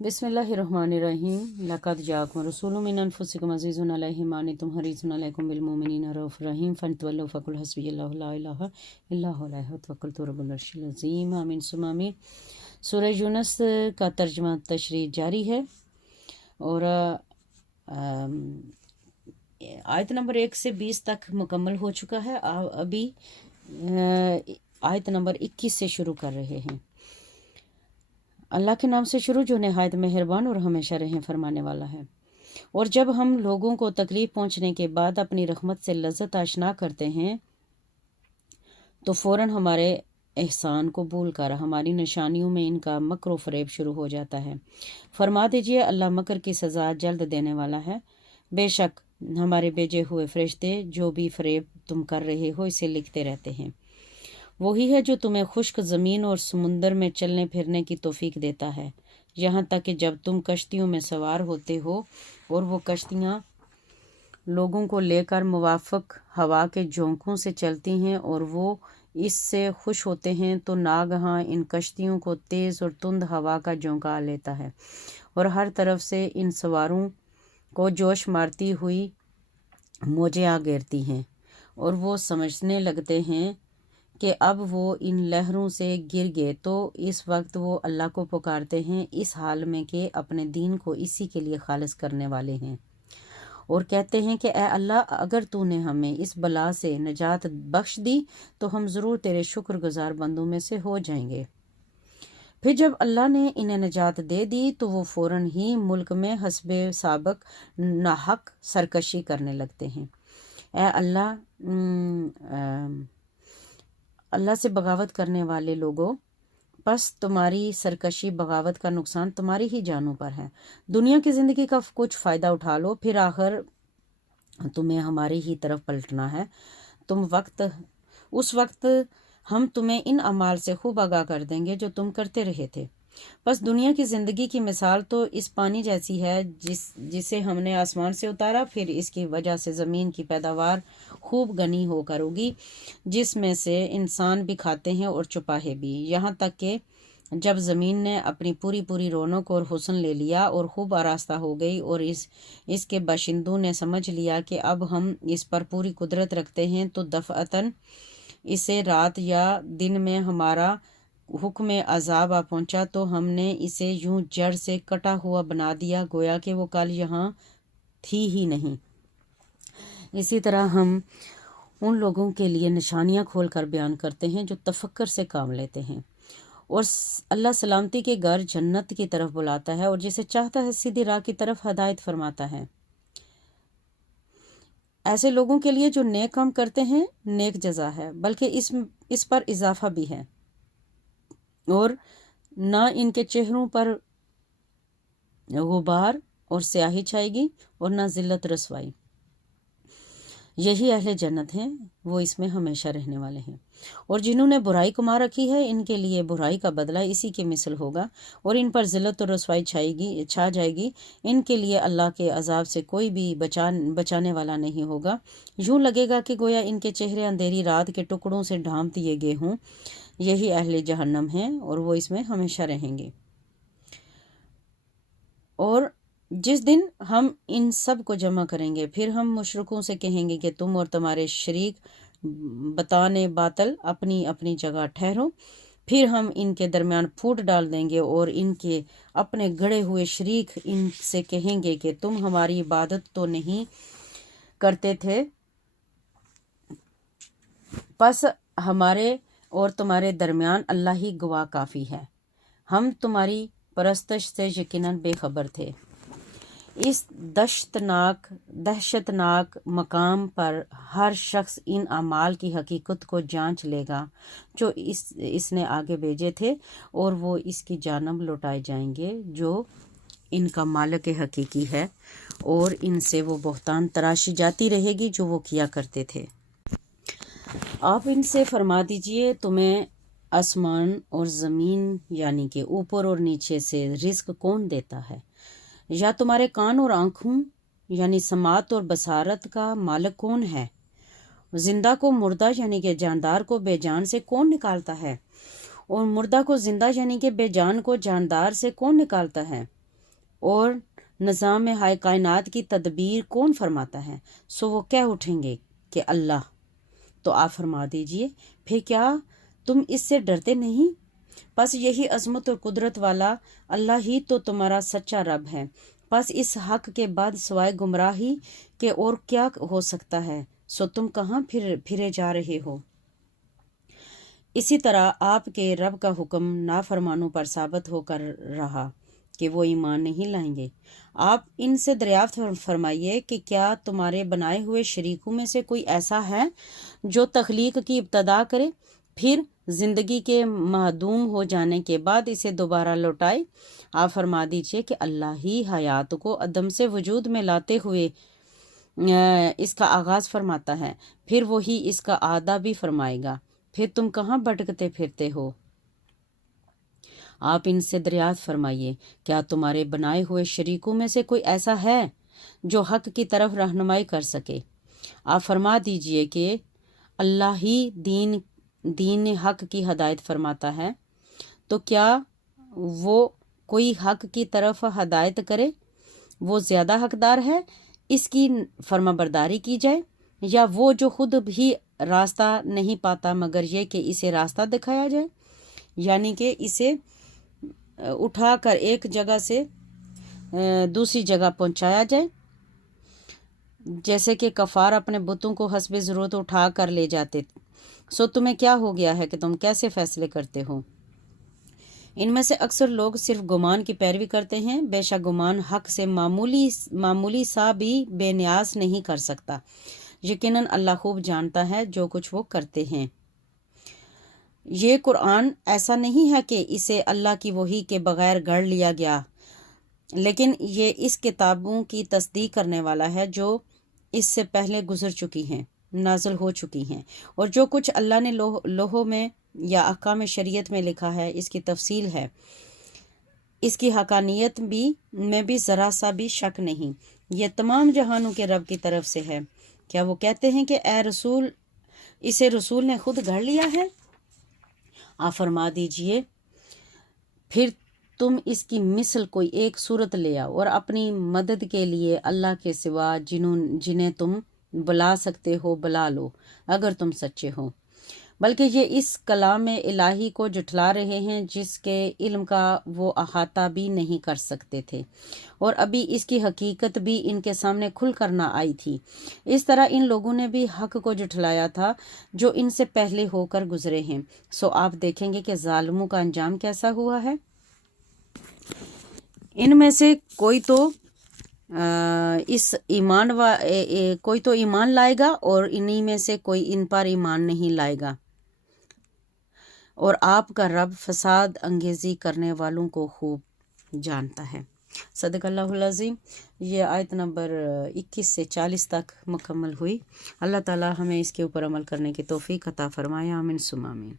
बिस्मिल्लाहिर्रहमानिर्रहीम लक़द जाअकुम रसूलुम मिन अनफुसिकुम अज़ीज़ुन अलैहि मा अन्तुम हरीसुन अलैकुम बिल मुमिनीना रऊफ़ुर रहीम फन्तवल्लु फ़क़ुल हस्बियल्लाहु ला इलाहा इल्ला हुवा अलैहि तवक्कलतु रब्बुल अर्शिल अज़ीम आमीन सुम्मा आमीन। सूरह यूनुस का तर्जुमा तशरीह जारी है और आयत नंबर 1 से 20 तक मुकम्मल हो चुका है। अभी आयत नंबर 21 से शुरू कर रहे हैं। अल्लाह के नाम से शुरू जो नहायत मेहरबान और हमेशा रहें फरमाने वाला है। और जब हम लोगों को तकलीफ पहुंचने के बाद अपनी रहमत से लज्जत आशना करते हैं तो फ़ौरन हमारे एहसान को भूलकर हमारी निशानियों में इनका मकर व फ़रेब शुरू हो जाता है। फरमा दीजिए अल्लाह मकर की सज़ा जल्द देने वाला है। बेशक हमारे भेजे हुए फरिश्ते जो भी फ़रेब तुम कर रहे हो इसे लिखते रहते हैं। वही है जो तुम्हें खुश्क ज़मीन और समुंदर में चलने फिरने की तौफीक देता है, यहाँ तक कि जब तुम कश्तियों में सवार होते हो और वो कश्तियाँ लोगों को लेकर मुवाफ़िक हवा के झोंकों से चलती हैं और वो इससे खुश होते हैं तो नागहां इन कश्तियों को तेज़ और तुंद हवा का झोंका लेता है और हर तरफ से इन सवारों को जोश मारती हुई मौजें आ घेरती हैं और वो समझने लगते हैं कि अब वो इन लहरों से गिर गए। तो इस वक्त वो अल्लाह को पुकारते हैं इस हाल में कि अपने दीन को इसी के लिए खालिस करने वाले हैं और कहते हैं कि ए अल्लाह, अगर तूने हमें इस बला से निजात बख्श दी तो हम ज़रूर तेरे शुक्रगुजार बंदों में से हो जाएंगे। फिर जब अल्लाह ने इन्हें निजात दे दी तो वो फ़ौरन ही मुल्क में हस्बे साबक नाहक सरकशी करने लगते हैं। ए अल्लाह से बगावत करने वाले लोगों, बस तुम्हारी सरकशी बगावत का नुकसान तुम्हारी ही जानों पर है। दुनिया की ज़िंदगी का कुछ फ़ायदा उठा लो, फिर आखिर तुम्हें हमारी ही तरफ पलटना है। उस वक्त हम तुम्हें इन अमाल से खूब आगाह कर देंगे जो तुम करते रहे थे। बस दुनिया की ज़िंदगी की मिसाल तो इस पानी जैसी है जिसे हमने आसमान से उतारा, फिर इसकी वजह से ज़मीन की पैदावार खूब गनी होकर उगी, जिसमें से इंसान भी खाते हैं और चुपाहे भी, यहाँ तक कि जब ज़मीन ने अपनी पूरी रौनक और हुस्न ले लिया और खूब आरास्ता हो गई और इसके बाशिंदों ने समझ लिया कि अब हम इस पर पूरी कुदरत रखते हैं, तो दफ़अतन इसे रात या दिन में हमारा हुक्म अज़ाब आ पहुंचा तो हमने इसे यूं जड़ से कटा हुआ बना दिया गोया कि वो कल यहाँ थी ही नहीं। इसी तरह हम उन लोगों के लिए निशानियां खोलकर बयान करते हैं जो तफक्कर से काम लेते हैं और अल्लाह सलामती के घर जन्नत की तरफ बुलाता है और जिसे चाहता है सीधी राह की तरफ हदायत फरमाता है। ऐसे लोगों के लिए जो नेक काम करते हैं नेक जज़ा है, बल्कि इस पर इजाफा भी है और ना इनके चेहरों पर गुबार और स्याही छाएगी और ना जिल्लत रसवाई। यही अहले जन्नत हैं, वो इसमें हमेशा रहने वाले हैं। और जिन्होंने बुराई कमा रखी है इनके लिए बुराई का बदला इसी के मिसल होगा और इन पर जिल्लत और रसवाई छा जाएगी। इनके लिए अल्लाह के अजाब से कोई भी बचाने वाला नहीं होगा। यूं लगेगा कि गोया इनके चेहरे अंधेरी रात के टुकड़ों से ढांप दिए गए हों। यही अहले जहन्नम हैं और वो इसमें हमेशा रहेंगे। और जिस दिन हम इन सब को जमा करेंगे फिर हम मुशरिकों से कहेंगे कि तुम और तुम्हारे शरीक बताने बातल अपनी अपनी जगह ठहरो। फिर हम इनके दरमियान फूट डाल देंगे और इनके अपने गड़े हुए शरीक इनसे कहेंगे कि तुम हमारी इबादत तो नहीं करते थे, बस हमारे और तुम्हारे दरमियान अल्लाह ही गवाह काफ़ी है। हम तुम्हारी परस्तश से यकीनन बेखबर थे। इस दहशतनाक मकाम पर हर शख्स इन अमाल की हकीकत को जांच लेगा जो इसने आगे भेजे थे और वो इसकी जानब लौटाए जाएंगे जो इनका मालिक हकीकी है और इनसे वो बहतान तराशी जाती रहेगी जो वो किया करते थे। आप इनसे फरमा दीजिए तुम्हें आसमान और ज़मीन यानी कि ऊपर और नीचे से रिज़्क कौन देता है, या तुम्हारे कान और आँखों यानी समात और बसारत का मालिक कौन है। जिंदा को मुर्दा यानी कि जानदार को बेजान से कौन निकालता है और मुर्दा को जिंदा यानी कि बेजान को जानदार से कौन निकालता है। اور نظام ہائے کائنات کی تدبیر کون فرماتا ہے؟ سو وہ کہہ اٹھیں گے کہ اللہ۔ تو آپ فرما دیجئے پھر کیا تم اس سے ڈرتے نہیں؟ پس یہی عظمت اور قدرت والا اللہ ہی تو تمہارا سچا رب ہے۔ پس اس حق کے بعد سوائے گمراہی کے اور کیا ہو سکتا ہے؟ سو تم کہاں پھرے جا رہے ہو؟ اسی طرح آپ کے رب کا حکم نافرمانوں پر ثابت ہو کر رہا کہ وہ ایمان نہیں لائیں گے۔ آپ ان سے دریافت فرمائیے کہ کیا تمہارے بنائے ہوئے شریکوں میں سے کوئی ایسا ہے جو تخلیق کی ابتدا کرے، پھر زندگی کے معدوم ہو جانے کے بعد اسے دوبارہ لوٹائے؟ آپ فرما دیجئے کہ اللہ ہی حیات کو عدم سے وجود میں لاتے ہوئے اس کا آغاز فرماتا ہے، پھر وہی اس کا اعادہ بھی فرمائے گا۔ پھر تم کہاں بھٹکتے پھرتے ہو؟ آپ ان سے دریافت فرمائیے کیا تمہارے بنائے ہوئے شریکوں میں سے کوئی ایسا ہے جو حق کی طرف رہنمائی کر سکے؟ آپ فرما دیجئے کہ اللہ ہی دین حق کی ہدایت فرماتا ہے، تو کیا وہ کوئی حق کی طرف ہدایت کرے؟ وہ زیادہ حقدار ہے اس کی فرما برداری کی جائے، یا وہ جو خود بھی راستہ نہیں پاتا مگر یہ کہ اسے راستہ دکھایا جائے، یعنی کہ اسے اٹھا کر ایک جگہ سے دوسری جگہ پہنچایا جائے، جیسے کہ کفار اپنے بتوں کو حسب ضرورت اٹھا کر لے جاتے۔ سو تمہیں کیا ہو گیا ہے کہ تم کیسے فیصلے کرتے ہو؟ ان میں سے اکثر لوگ صرف گمان کی پیروی کرتے ہیں، بے شک گمان حق سے معمولی سا بھی بے نیاز نہیں کر سکتا۔ یقیناً اللہ خوب جانتا ہے جو کچھ وہ کرتے ہیں۔ یہ قرآن ایسا نہیں ہے کہ اسے اللہ کی وحی کے بغیر گھڑ لیا گیا، لیکن یہ اس کتابوں کی تصدیق کرنے والا ہے جو اس سے پہلے گزر چکی ہیں، نازل ہو چکی ہیں، اور جو کچھ اللہ نے لوحوں میں یا احکام شریعت میں لکھا ہے اس کی تفصیل ہے۔ اس کی حقانیت میں بھی ذرا سا بھی شک نہیں۔ یہ تمام جہانوں کے رب کی طرف سے ہے۔ کیا وہ کہتے ہیں کہ اسے رسول نے خود گھڑ لیا ہے؟ آپ فرما دیجئے پھر تم اس کی مثل کوئی ایک صورت لے آؤ اور اپنی مدد کے لیے اللہ کے سوا جنہیں تم بلا سکتے ہو بلا لو، اگر تم سچے ہو۔ بلکہ یہ اس کلام الہی کو جھٹلا رہے ہیں جس کے علم کا وہ احاطہ بھی نہیں کر سکتے تھے، اور ابھی اس کی حقیقت بھی ان کے سامنے کھل کر نہ آئی تھی۔ اس طرح ان لوگوں نے بھی حق کو جھٹلایا تھا جو ان سے پہلے ہو کر گزرے ہیں۔ سو آپ دیکھیں گے کہ ظالموں کا انجام کیسا ہوا ہے۔ ان میں سے کوئی تو ایمان لائے گا اور انہی میں سے کوئی ان پر ایمان نہیں لائے گا، اور آپ کا رب فساد انگیزی کرنے والوں کو خوب جانتا ہے۔ صدق اللہ العظیم۔ یہ آیت نمبر 21 سے 40 تک مکمل ہوئی۔ اللہ تعالی ہمیں اس کے اوپر عمل کرنے کی توفیق عطا فرمائے، آمین ثم آمین۔